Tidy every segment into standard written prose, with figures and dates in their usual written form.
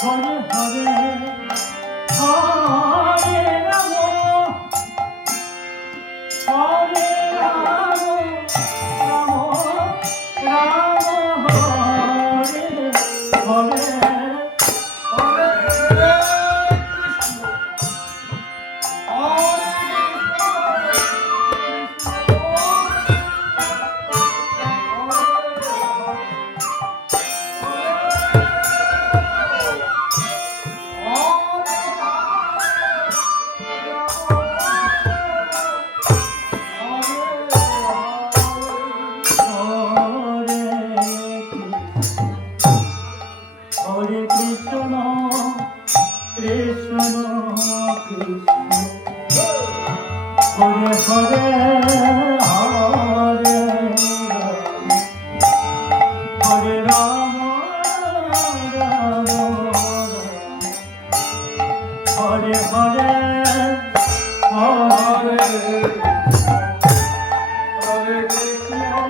Hare Hare Hare Ram Hare Ram Ram Ram Hare Hare Hare Krishna, Krishna Krishna, Hare Hare, Hare Hare Rama, Rama Hare Hare, Hare Hare Krishna,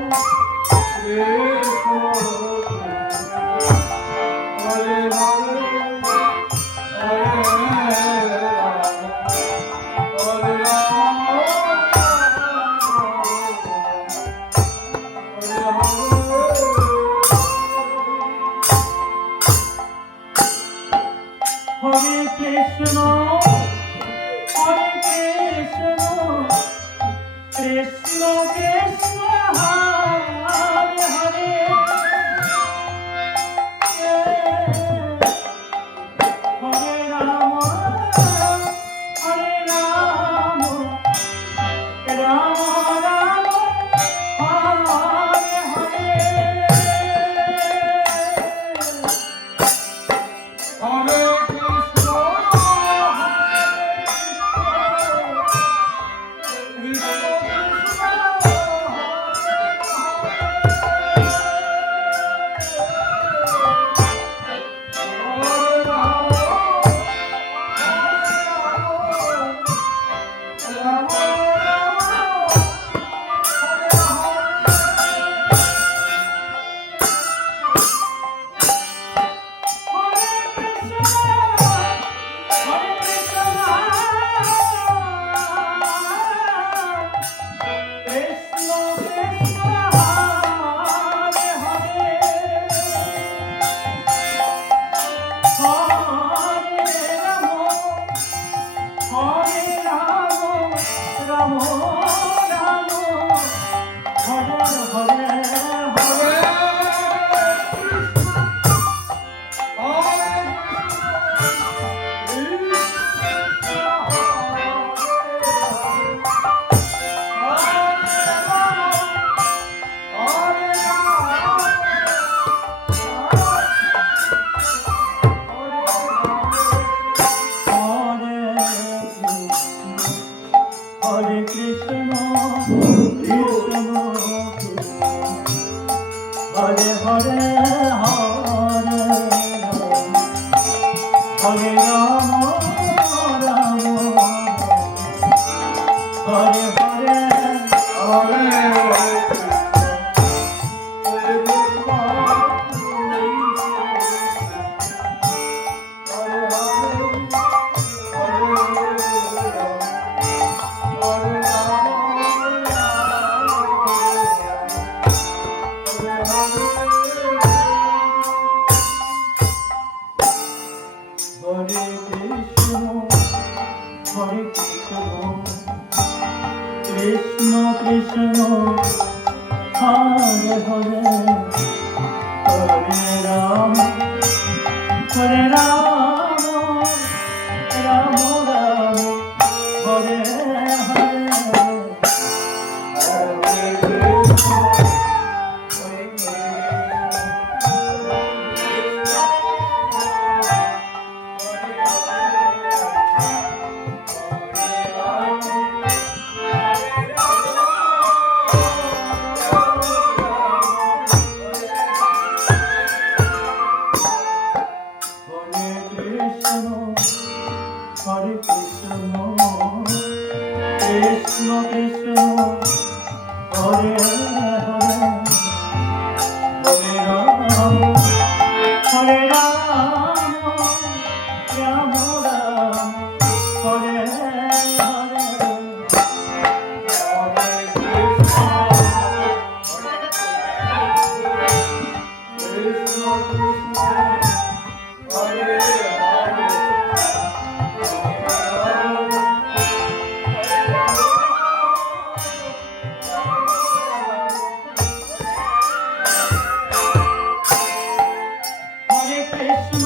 Hare Krishna, Hare Krishna, Krishna Krishna, Hare Hare, Hare Rama, Hare Rama, Rama Rama, Hare Hare, Hare Hare Krishna, Krishna Krishna, Hare Hare, Hare Rama, Rama Hare Hare, Hare Krishna Krishna, Hare Hare, Hare Rama, Hare Rama, Rama Rama, Hare Hare, Hare Krishna, Hare Krishna Krishna, Hare Hare, Hare Rama, Hare Rama,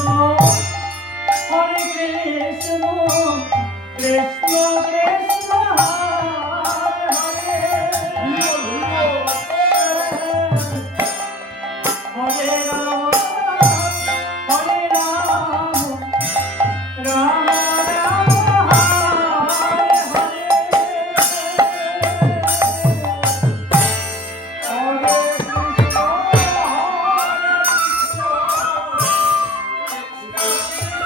Hare Krishna, Krishna Krishna,